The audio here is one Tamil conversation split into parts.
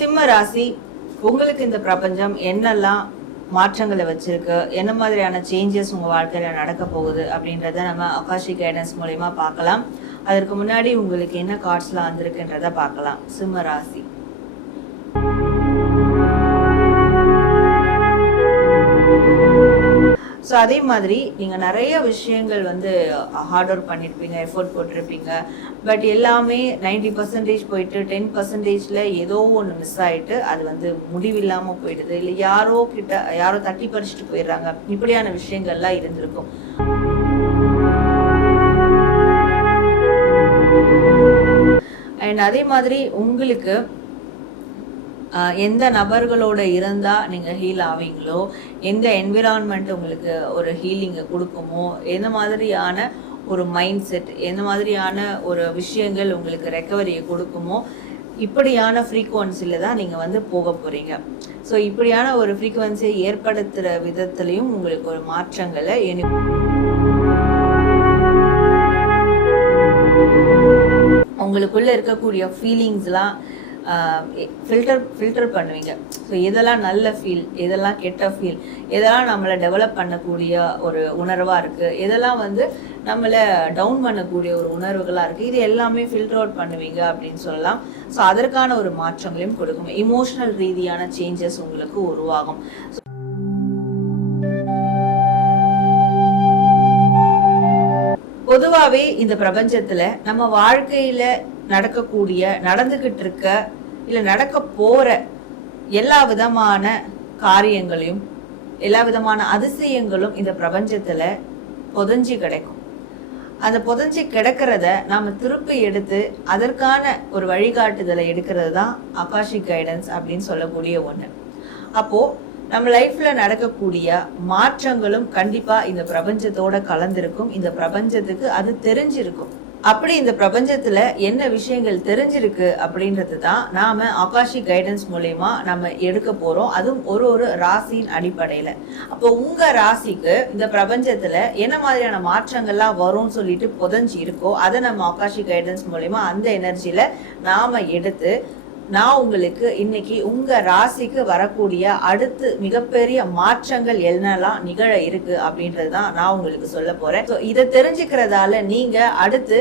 சிம்ம ராசி, உங்களுக்கு இந்த பிரபஞ்சம் என்னெல்லாம் மாற்றங்களை வச்சிருக்கு, என்ன மாதிரியான சேஞ்சஸ் உங்க வாழ்க்கையில நடக்க போகுது அப்படின்றத நம்ம அகாஷிக் கைடன்ஸ் மூலமா பார்க்கலாம். அதற்கு முன்னாடி உங்களுக்கு என்ன கார்ட்ஸ்லாம் வந்திருக்குன்றத பார்க்கலாம். சிம்ம ராசி, ஸோ அதே மாதிரி நீங்கள் நிறைய விஷயங்கள் ஹார்ட் ஒர்க் பண்ணியிருப்பீங்க, எஃபோர்ட் போட்டிருப்பீங்க. பட் எல்லாமே 90% போயிட்டு 10%ல் ஏதோ ஒன்று மிஸ் ஆகிட்டு அது முடிவில்லாமல் போயிடுது, இல்லை யாரோ தட்டி பறிச்சுட்டு போயிடுறாங்க. இப்படியான விஷயங்கள்லாம் இருந்திருக்கும். அண்ட் அதே மாதிரி உங்களுக்கு எந்த நபர்களோட இருந்தால் நீங்கள் ஹீல் ஆவீங்களோ, எந்த என்விரான்மெண்ட் உங்களுக்கு ஒரு ஹீலிங்கை கொடுக்குமோ, எந்த மாதிரியான ஒரு மைண்ட் செட், எந்த மாதிரியான ஒரு விஷயங்கள் உங்களுக்கு ரெக்கவரியை கொடுக்குமோ, இப்படியான ஃப்ரீக்குவன்சியில் தான் நீங்கள் போக போகிறீங்க. ஸோ இப்படியான ஒரு ஃப்ரீக்குவன்சியை ஏற்படுத்துகிற விதத்துலேயும் உங்களுக்கு ஒரு மாற்றங்களை உங்களுக்குள்ள இருக்கக்கூடிய ஃபீலிங்ஸ்லாம் ஃபில்டர் பண்ணுவீங்க. ஸோ எதெல்லாம் நல்ல ஃபீல், எதெல்லாம் கெட்ட ஃபீல், எதெல்லாம் நம்மளை டெவலப் பண்ணக்கூடிய ஒரு உணர்வாக இருக்குது, எதெல்லாம் நம்மளை டவுன் பண்ணக்கூடிய ஒரு உணர்வுகளாக இருக்குது, இது எல்லாமே ஃபில்டர் அவுட் பண்ணுவீங்க அப்படின்னு சொல்லலாம். ஸோ அதற்கான ஒரு மாற்றங்களையும் கொடுக்கும். இமோஷனல் ரீதியான சேஞ்சஸ் உங்களுக்கு உருவாகும். பொதுவாகவே இந்த பிரபஞ்சத்துல நம்ம வாழ்க்கையில நடந்துகிட்டு இருக்க இல்லை நடக்க போற எல்லா விதமான காரியங்களையும், எல்லா விதமான அதிசயங்களும் இந்த பிரபஞ்சத்துல புதஞ்சி கிடைக்கும். அந்த புதஞ்சி கிடக்கிறத நாம திருப்பி எடுத்து அதற்கான ஒரு வழிகாட்டுதலை எடுக்கிறது தான் அகாஷிக் கைடன்ஸ் அப்படின்னு சொல்லக்கூடிய ஒண்ணு. அப்போ நம்ம லைஃப்ல நடக்கக்கூடிய மாற்றங்களும் கண்டிப்பா இந்த பிரபஞ்சத்தோட கலந்திருக்கும். இந்த பிரபஞ்சத்துக்கு அது தெரிஞ்சிருக்கும். அப்படி இந்த பிரபஞ்சத்துல என்ன விஷயங்கள் தெரிஞ்சிருக்கு அப்படின்றது தான் நாம அகாஷிக் கைடன்ஸ் மூலமா நம்ம எடுக்க போறோம். அதுவும் ஒரு ராசியின் அடிப்படையில. அப்போ உங்க ராசிக்கு இந்த பிரபஞ்சத்துல என்ன மாதிரியான மாற்றங்கள்லாம் வரும்னு சொல்லிட்டு புதஞ்சி இருக்கோ, அதை நம்ம அகாஷிக் கைடன்ஸ் மூலமா அந்த எனர்ஜியில நாம எடுத்து நான் உங்களுக்கு இன்னைக்கு உங்க ராசிக்கு வரக்கூடிய அடுத்து மிகப்பெரிய மாற்றங்கள் என்னெல்லாம் நிகழ இருக்கு அப்படின்றது தான் நான் உங்களுக்கு சொல்ல போறேன். ஸோ இதை தெரிஞ்சுக்கிறதால நீங்க அடுத்து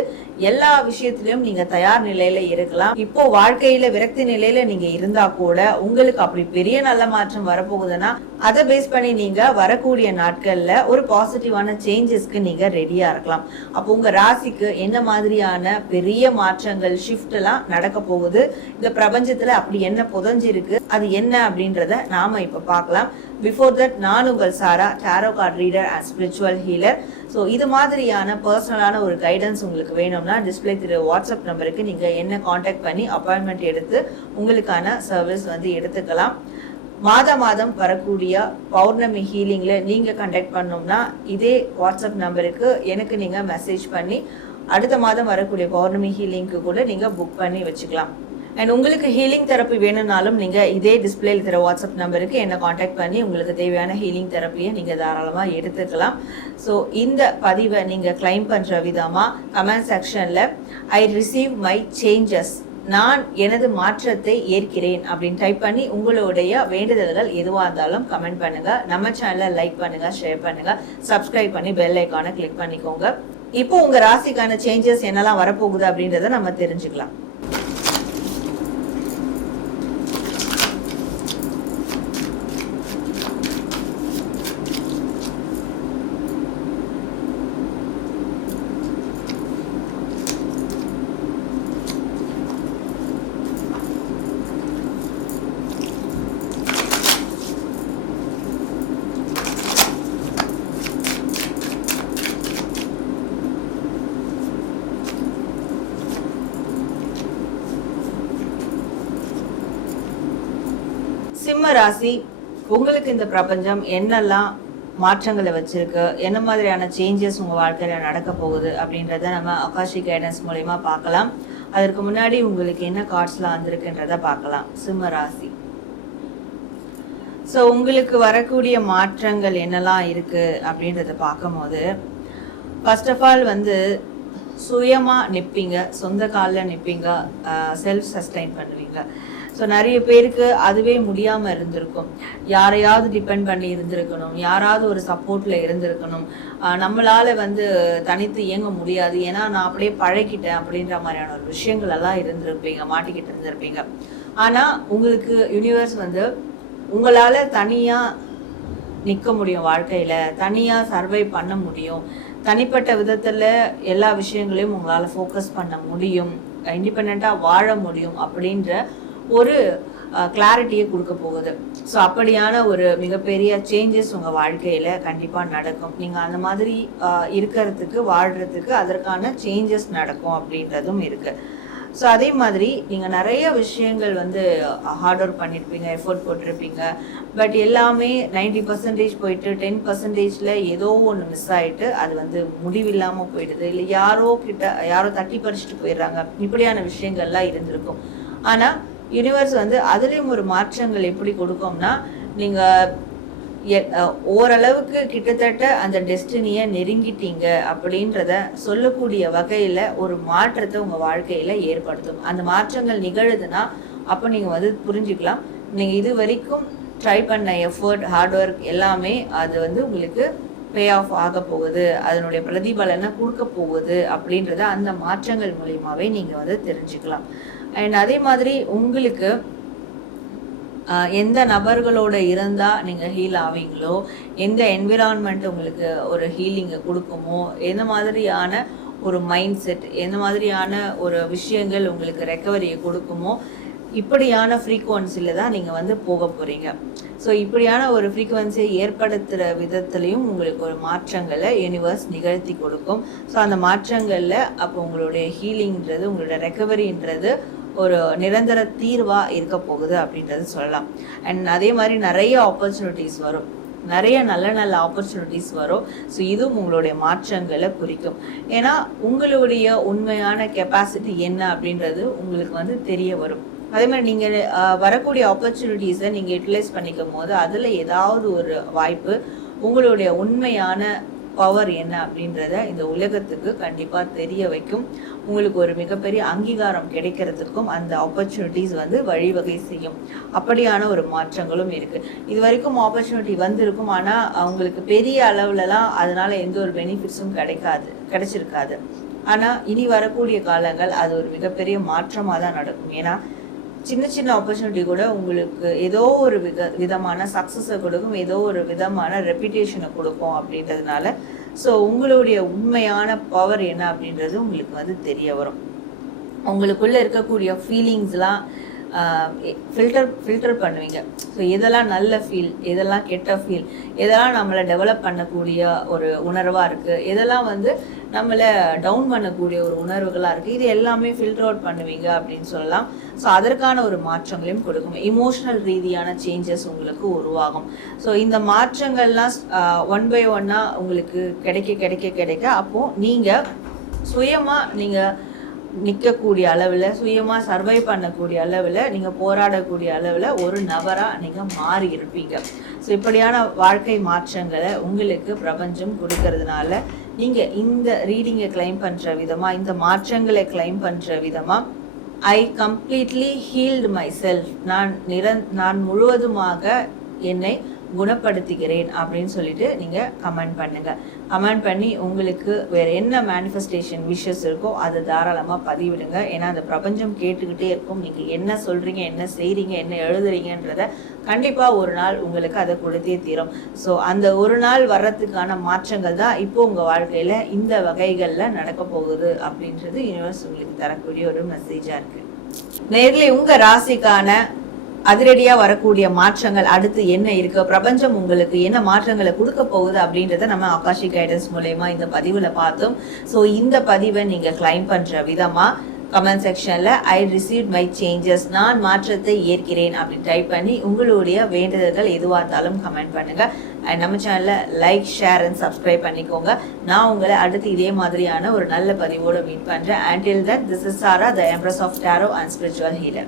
எல்லா விஷயத்திலையும் நீங்க தயார் நிலையில இருக்கலாம். இப்போ வாழ்க்கையில விரக்தி நிலையில நீங்க இருந்தா கூட உங்களுக்கு அப்படி பெரிய நல்ல மாற்றம் வரப்போகுதுன்னா அதை பேஸ் பண்ணி நீங்க வரக்கூடிய நாட்கள்ல ஒரு பாசிட்டிவான சேஞ்சஸ்க்கு நீங்க ரெடியா இருக்கலாம். அப்போ உங்க ராசிக்கு என்ன மாதிரியான பெரிய மாற்றங்கள், ஷிஃப்ட் எல்லாம் நடக்க போகுது, இந்த பிரபஞ்சத்துல அப்படி என்ன புதஞ்சிருக்கு, அது என்ன அப்படின்றத நாம இப்ப பார்க்கலாம். பிஃபோர் தட், நான் உங்கள் Sara, tarot card reader and spiritual healer. So இது மாதிரியான பர்சனலான ஒரு கைடன்ஸ் உங்களுக்கு வேணும்னா டிஸ்பிளே திரு வாட்ஸ்அப் நம்பருக்கு நீங்க என்ன காண்டாக்ட் பண்ணி அப்பாயின்மெண்ட் எடுத்து உங்களுக்கான சர்வீஸ் எடுத்துக்கலாம். மாதம் வரக்கூடிய பௌர்ணமி ஹீலிங்ல நீங்க கண்டக்ட் பண்ணோம்னா இதே வாட்ஸ்அப் நம்பருக்கு எனக்கு நீங்க மெசேஜ் பண்ணி அடுத்த மாதம் வரக்கூடிய பௌர்ணமி ஹீலிங்க்கு கூட நீங்க புக் பண்ணி வச்சுக்கலாம். அண்ட் உங்களுக்கு ஹீலிங் தெரப்பி வேணும்னாலும் நீங்க இதே டிஸ்பிளேல தர வாட்ஸ்அப் நம்பருக்கு என்ன காண்டாக்ட் பண்ணி உங்களுக்கு தேவையான ஹீலிங் தெரப்பியை நீங்க தாராளமா எடுத்துக்கலாம். ஸோ இந்த பதிவை நீங்க கிளைம் பண்ற விதமா கமெண்ட் செக்ஷன்ல ஐ ரிசீவ் மை சேஞ்சஸ், நான் எனது மாற்றத்தை ஏற்கிறேன் அப்படின்னு டைப் பண்ணி உங்களுடைய வேண்டுதல்கள் எதுவாக இருந்தாலும் கமெண்ட் பண்ணுங்க. நம்ம சேனலை லைக் பண்ணுங்க, ஷேர் பண்ணுங்க, சப்ஸ்கிரைப் பண்ணி பெல் ஐக்கானை கிளிக் பண்ணிக்கோங்க. இப்போ உங்க ராசிக்கான சேஞ்சஸ் என்னெல்லாம் வரப்போகுது அப்படின்றத நம்ம தெரிஞ்சுக்கலாம். சிம்ம ராசி, உங்களுக்கு இந்த பிரபஞ்சம் என்னெல்லாம் மாற்றங்களை வச்சிருக்கு, என்ன மாதிரியான சேஞ்சஸ் உங்க வாழ்க்கையில நடக்க போகுது அப்படின்றத நம்ம அகாஷிக் கைடன்ஸ் மூலமா பார்க்கலாம். அதற்கு முன்னாடி உங்களுக்கு என்ன கார்ட்ஸ்லாம் வந்திருக்குன்றத பார்க்கலாம். சிம்ம ராசி, ஸோ உங்களுக்கு வரக்கூடிய மாற்றங்கள் என்னெல்லாம் இருக்கு அப்படின்றத பார்க்கும்போது, ஃபர்ஸ்ட் ஆஃப் ஆல் சுயமாக நிற்பீங்க, சொந்த காலில் நிற்பீங்க, செல்ஃப் சஸ்டைன் பண்ணுவீங்க. ஸோ நிறைய பேருக்கு அதுவே முடியாமல் இருந்திருக்கும். யாரையாவது டிபெண்ட் பண்ணி இருந்திருக்கணும், யாராவது ஒரு சப்போர்ட்டில் இருந்திருக்கணும். நம்மளால் தனித்து இயங்க முடியாது, ஏன்னா நான் அப்படியே பழகிட்டேன் அப்படின்ற மாதிரியான ஒரு விஷயங்கள் எல்லாம் இருந்திருப்பீங்க, மாட்டிக்கிட்டு இருந்திருப்பீங்க. ஆனால் உங்களுக்கு யூனிவர்ஸ் உங்களால் தனியாக நிற்க முடியும், வாழ்க்கையில் தனியாக சர்வை பண்ண முடியும், தனிப்பட்ட விதத்தில் எல்லா விஷயங்களையும் உங்களால் ஃபோக்கஸ் பண்ண முடியும், இண்டிபெண்ட்டாக வாழ முடியும் அப்படின்ற ஒரு கிளாரிட்டியை கொடுக்க போகுது. ஸோ அப்படியான ஒரு மிகப்பெரிய சேஞ்சஸ் உங்கள் வாழ்க்கையில் கண்டிப்பாக நடக்கும். நீங்கள் அந்த மாதிரி இருக்கிறதுக்கு, வாழ்கிறதுக்கு அதற்கான சேஞ்சஸ் நடக்கும் அப்படின்றதும் இருக்குது. ஸோ அதே மாதிரி நீங்கள் நிறைய விஷயங்கள் ஹார்ட் ஒர்க் பண்ணியிருப்பீங்க, எஃபோர்ட் போட்டிருப்பீங்க. பட் எல்லாமே 90% போயிட்டு 10%ல் ஏதோ ஒன்று மிஸ் ஆகிட்டு அது முடிவில்லாமல் போயிடுது, இல்லை யாரோ தட்டி பறிச்சுட்டு போயிடுறாங்க. இப்படியான விஷயங்கள்லாம் இருந்திருக்கும். ஆனால் யூனிவர்ஸ் அதுலேயும் ஒரு மாற்றங்கள் எப்படி கொடுக்கும்னா, நீங்கள் ஓரளவுக்கு கிட்டத்தட்ட அந்த டெஸ்டினியை நெருங்கிட்டீங்க அப்படின்றத சொல்லக்கூடிய வகையில் ஒரு மாற்றத்தை உங்கள் வாழ்க்கையில் ஏற்படுத்தும். அந்த மாற்றங்கள் நிகழுதுன்னா அப்போ நீங்கள் புரிஞ்சுக்கலாம், நீங்கள் இது வரைக்கும் ட்ரை பண்ண எஃபர்ட், ஹார்ட் ஒர்க் எல்லாமே அது உங்களுக்கு பே ஆஃப் ஆக போகுது, அதனுடைய பிரதிபலனை கொடுக்க போகுது அப்படின்றத அந்த மாற்றங்கள் மூலியமாகவே நீங்கள் தெரிஞ்சுக்கலாம். அண்ட் அதே மாதிரி உங்களுக்கு எந்த நபர்களோட இருந்தால் நீங்கள் ஹீல் ஆவீங்களோ, எந்த என்விரான்மெண்ட் உங்களுக்கு ஒரு ஹீலிங்கை கொடுக்குமோ, எந்த மாதிரியான ஒரு மைண்ட் செட், எந்த மாதிரியான ஒரு விஷயங்கள் உங்களுக்கு ரெக்கவரியை கொடுக்குமோ, இப்படியான ஃப்ரீக்குவன்சியில் தான் நீங்கள் போக போகிறீங்க. ஸோ இப்படியான ஒரு ஃப்ரீக்குவன்சியை ஏற்படுத்துகிற விதத்துலேயும் உங்களுக்கு ஒரு மாற்றங்களை யூனிவர்ஸ் நிகழ்த்தி கொடுக்கும். ஸோ அந்த மாற்றங்களில் அப்போ உங்களுடைய ஹீலிங்கிறது, உங்களுடைய ரெக்கவரின்றது ஒரு நிரந்தர தீர்வாக இருக்க போகுது அப்படின்றது சொல்லலாம். அண்ட் அதே மாதிரி நிறைய ஆப்பர்ச்சுனிட்டிஸ் வரும், நிறைய நல்ல நல்ல ஆப்பர்ச்சுனிட்டிஸ் வரும். ஸோ இதுவும் உங்களுடைய மாற்றங்களை குறிக்கும். ஏன்னா உங்களுடைய உண்மையான கெப்பாசிட்டி என்ன அப்படின்றது உங்களுக்கு தெரிய வரும். அதே மாதிரி நீங்கள் வரக்கூடிய ஆப்பர்ச்சுனிட்டிஸை நீங்கள் யூட்டிலைஸ் பண்ணிக்கும் போது அதில் ஏதாவது ஒரு வாய்ப்பு உங்களுடைய உண்மையான பவர் என்ன அப்படின்றத இந்த உலகத்துக்கு கண்டிப்பாக தெரிய வைக்கும். உங்களுக்கு ஒரு மிகப்பெரிய அங்கீகாரம் கிடைக்கிறதுக்கும் அந்த ஆப்பர்ச்சுனிட்டிஸ் வழிவகை செய்யும். அப்படியான ஒரு மாற்றங்களும் இருக்குது. இது வரைக்கும் ஆப்பர்ச்சுனிட்டி வந்திருக்கும், ஆனால் அவங்களுக்கு பெரிய அளவுலலாம் அதனால எந்த ஒரு பெனிஃபிட்ஸும் கிடைச்சிருக்காது. ஆனால் இனி வரக்கூடிய காலங்கள் அது ஒரு மிகப்பெரிய மாற்றமாக தான் நடக்கும். ஏன்னா சின்ன சின்ன ஆப்பர்ச்சுனிட்டி கூட உங்களுக்கு ஏதோ ஒரு விதமான சக்ஸஸை கொடுக்கும், ஏதோ ஒரு விதமான ரெப்யூட்டேஷனை கொடுக்கும் அப்படின்றதுனால ஸோ உங்களுடைய உண்மையான பவர் என்ன அப்படின்றது உங்களுக்கு தெரிய வரும். உங்களுக்குள்ளே இருக்கக்கூடிய ஃபீலிங்ஸ்லாம் ஃபில்டர் பண்ணுவீங்க. ஸோ எதெல்லாம் நல்ல ஃபீல், எதெல்லாம் கெட்ட ஃபீல், எதெல்லாம் நம்மளை டெவலப் பண்ணக்கூடிய ஒரு உணர்வாக இருக்குது, எதெல்லாம் நம்மளை டவுன் பண்ணக்கூடிய ஒரு உணர்வுகளாக இருக்குது, இது எல்லாமே ஃபில்டர் அவுட் பண்ணுவீங்க அப்படின்னு சொல்லலாம். ஸோ அதற்கான ஒரு மாற்றங்களையும் கொடுக்கும். இமோஷனல் ரீதியான சேஞ்சஸ் உங்களுக்கு உருவாகும். ஸோ இந்த மாற்றங்கள்லாம் ஒன் பை ஒன்னாக உங்களுக்கு கிடைக்க அப்போது நீங்கள் சுயமாக நீங்கள் நிற்கக்கூடிய அளவில், சுயமாக சர்வை பண்ணக்கூடிய அளவில், நீங்கள் போராடக்கூடிய அளவில் ஒரு நபராக நீங்கள் மாறி இருப்பீங்க. ஸோ இப்படியான வாழ்க்கை மாற்றங்களை உங்களுக்கு பிரபஞ்சம் கொடுக்கறதுனால நீங்கள் இந்த ரீடிங்கை கிளைம் பண்ணுற விதமாக, இந்த மாற்றங்களை கிளைம் பண்ணுற விதமாக, I completely healed my self, நான் முழுவதுமாக என்னை குணப்படுத்துகிறேன் அப்படின்னு சொல்லிட்டு நீங்கள் கமெண்ட் பண்ணுங்கள். கமெண்ட் பண்ணி உங்களுக்கு வேறு என்ன மேனிஃபெஸ்டேஷன் விஷஸ் இருக்கோ அதை தாராளமாக பதிவிடுங்க. ஏன்னா அந்த பிரபஞ்சம் கேட்டுக்கிட்டே இருக்கும். நீங்கள் என்ன சொல்கிறீங்க, என்ன செய்கிறீங்க, என்ன எழுதுறீங்கன்றத கண்டிப்பாக ஒரு நாள் உங்களுக்கு அதை கொடுத்தே தீரும். ஸோ அந்த ஒரு நாள் வர்றதுக்கான மாற்றங்கள் தான் இப்போ உங்கள் வாழ்க்கையில் இந்த வகைகளில் நடக்க போகுது அப்படின்றது யூனிவர்ஸ் உங்களுக்கு தரக்கூடிய ஒரு மெசேஜாக இருக்குது. நேர்ல உங்கள் ராசிக்கான அதிரடியா வரக்கூடிய மாற்றங்கள் அடுத்து என்ன இருக்கு, பிரபஞ்சம் உங்களுக்கு என்ன மாற்றங்களை கொடுக்க போகுது அப்படின்றத நம்ம ஆகாஷிக் கைடன்ஸ் மூலமா இந்த பதிவுல பார்த்தோம். ஸோ இந்த பதிவை நீங்க கிளைம் பண்ற விதமா கமெண்ட் செக்ஷன்ல ஐ ரிசீவ் மை சேஞ்சஸ், நான் மாற்றத்தை ஏற்கிறேன் அப்படின்னு டைப் பண்ணி உங்களுடைய வேண்டுதல்கள் எதுவாக இருந்தாலும் கமெண்ட் பண்ணுங்க. அண்ட் நம்ம சேனல்ல லைக், ஷேர் அண்ட் சப்ஸ்கிரைப் பண்ணிக்கோங்க. நான் உங்களை அடுத்து இதே மாதிரியான ஒரு நல்ல பதிவோடு மீட் பண்றேன். Until then, this is Sara, the Empress of Tarot and Spiritual Healer.